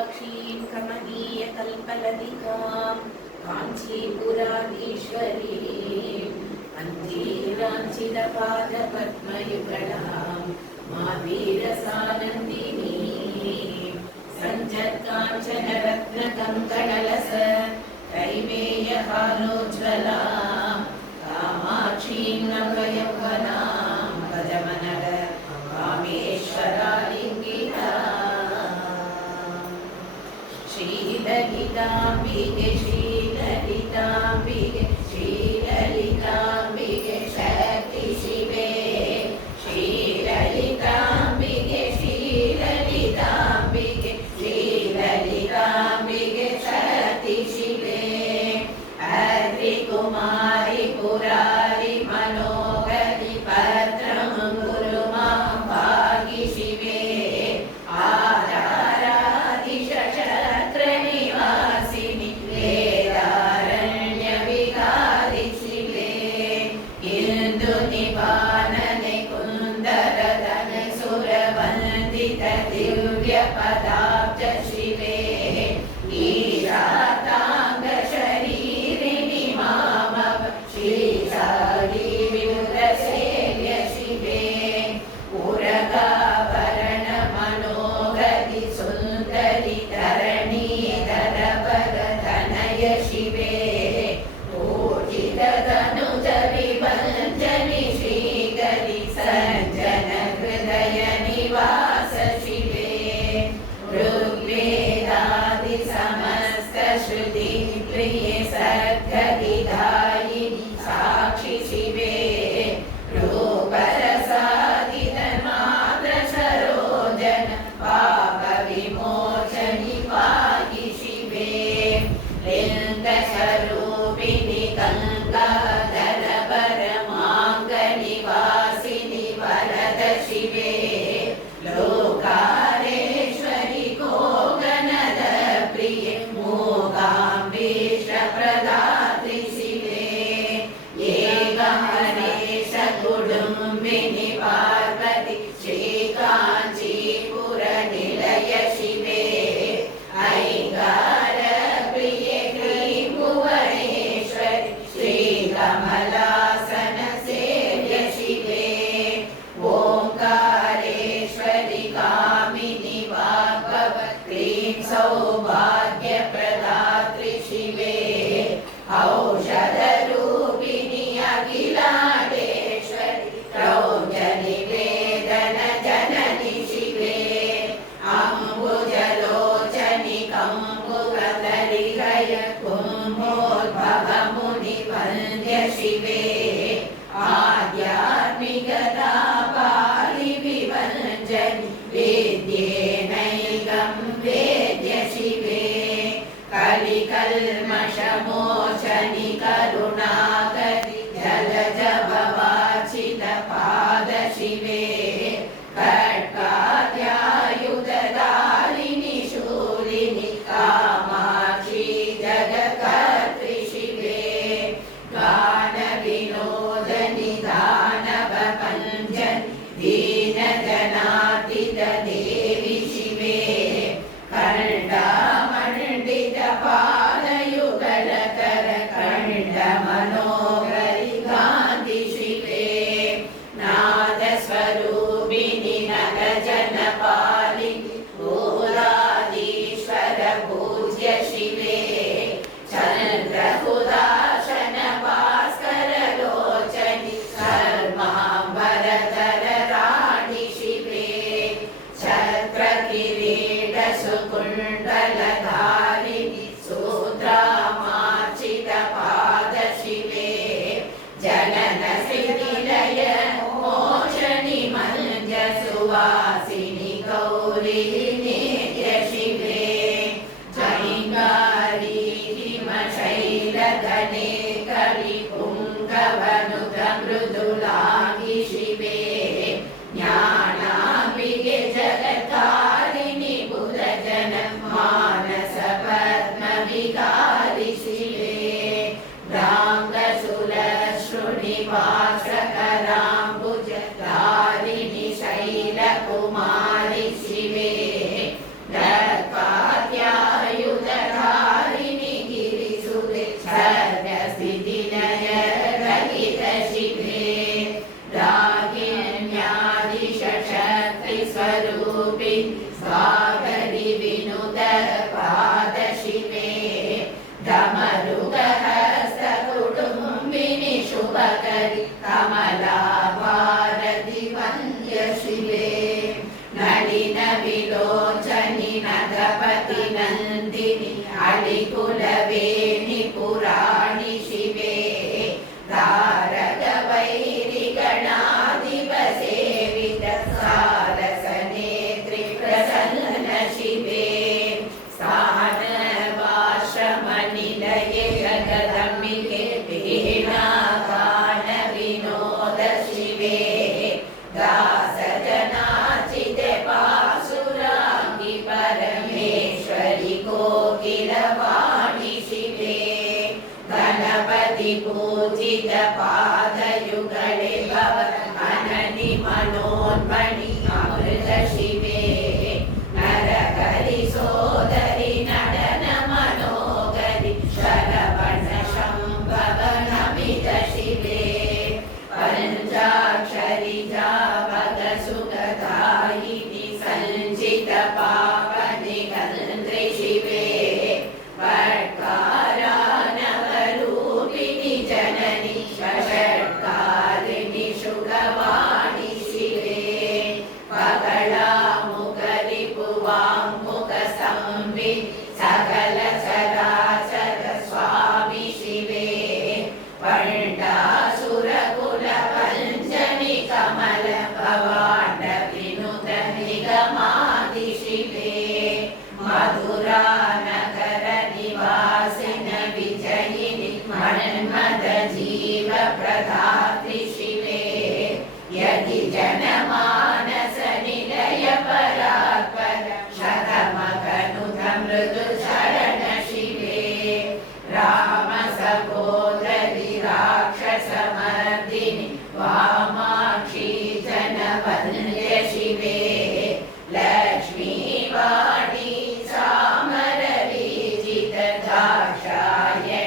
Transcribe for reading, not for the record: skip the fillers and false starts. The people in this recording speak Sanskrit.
कामाक्षीं कमनीयकल्पलतिकां काञ्चीपुराधीश्वरीं अन्तीराञ्चितपादपद्मयुगलां मावीरसानन्दिनीं सञ्जत्काञ्चनरत्नकङ्कणलस कैमेयहारोज्ज्वलां कामाक्षीं नवयौवनां भजमनर कामेश्वरालिङ्गिताम् श्रीललिताम्बिके श्रीललिताम्बिके श्रीललिताम्बिके शक्ति शिवे श्रीललिताम्बिके श्रीललिताम्बिके श्रीललिताम्बिके शक्ति शिवे हरिकुमारि पुरारि मनोहरि भद्रं गुरु मां भागि शिवे आराराधिशस्त्रनिवासिनि वेदारण्यविहारि शिवे इन्दुनिवानने कुन्दरधने सुरवन्दित दिव्यपदाब्ज शिवे ईशाताङ्ग शरीरिणि मामव श्रीशाली विमुरसेव्य शिवे उरगाभरण मनोहरि सुन्दरि धरणीधर वरधनय शिवे पूजितधनुज विभञ्जनि श्रीकरि सञ्जन हृदय निवास शिवे ऋग्वेदादि समस्त श्रुति प्रिये सद्गतिदायिनि साक्षि शिवे रूपरसादित मात्र सरोजन पाप विमोचनि पाहि शिवे लिङ्गस्वरूपिणि गङ्गाधर वरमाङ्गनिवासिनि वरद शिवे लोकारेश्वरि गोगणद प्रिये मूकाम्बीश प्रदात्रि शिवे एकमहेश कुटुम्बिनि पार्वति श्रीकाञ्चीपुर निलय शिवे ऐङ्गार प्रिये ह्रीं भुवनेश्वरि श्रीकमलासन सेव्य शिवे ओङ्कारेश्वरि कामिनि वाग्भव क्लीं सौभाग्यप्रदात्रि शिवे औषधरूपिणि अखिलाण्डेश्वरि क्रौञ्चनिवेदन जननि शिवे अम्बुजलोचनि कम्बुकदरिहय कुम्भोद्भवमुनिवन्द्य शिवे आध्यात्मिकता पाहि विभञ्जनि वेद्येनैकं वेद्य शिवे कलिकल्मषमोचनि करुणाकरि जलज भवार्चित पाद शिवे खड्गाद्यायुधधारिणि शूलिनि कामाक्षी जगत्कर्त्री शिवे गानविनोदनि दानवभञ्जनि दीनजनार्दित देवि शिवे खण्डामण्डित पादयुगलकर खण्डमनोहरि गान्धि शिवे नादस्वरूपिणि नगजनपालिनि भूराधीश्वर पूज्य शिवे चन्द्रकुदाशन भास्कर लोचनि कर्माम्बरधर राणि शिवे छत्रकिरीट सुकुण्डलधारिणि सूत्रामार्चित पाद शिवे जनन श्रीनिलय मोचनि मञ्ज सुवासिनि गौरी नित्य शिवे जैङ्गारी हिमशैलधने कलिपुङ्गवनुत मृदुलाङ्गि शिवे ज्ञानाम्बिके जगत्कारिणि बुधजन मानस पद्मविहारि शिवे भ्राङ्गशूलश्रुनिवासकराम्बुज धारिणि शैलकुमारि शिवे दत्पाद्य नीलवाणी शिवे गणपति पूजित पादयुगले भव अननि मनोन्मणि अमृत शिवे नरहरि सोदरि नडन मनोगरि शरवण शम्भव नमित शिवे पंचाक्षरि जावक सुखदायिनि संचित पावनि गन्धि शिवे वट्कारानवरूपिणि जननि षट्कारिणि शुगवाणि शिवे पगलामुखरिपुवाङ्मुख संवित् सकल चराचर स्वामी शिवे पण्डासुरकुल पञ्चमि कमल भवाण्ड विनुत निगमादि शिवे मधुरा नगर निवासिन विजयिनि मन्मद जीव प्रदात्रि शिवे यदि जनमानस निलय परात्पर शतमकनुत मृदु शरण शिवे राम सहोदरि राक्षसमर्दिनि वामाक्षी जनवन्द्य शिवे लक्ष्मीवाणी सामरवीजित दाक्षायणी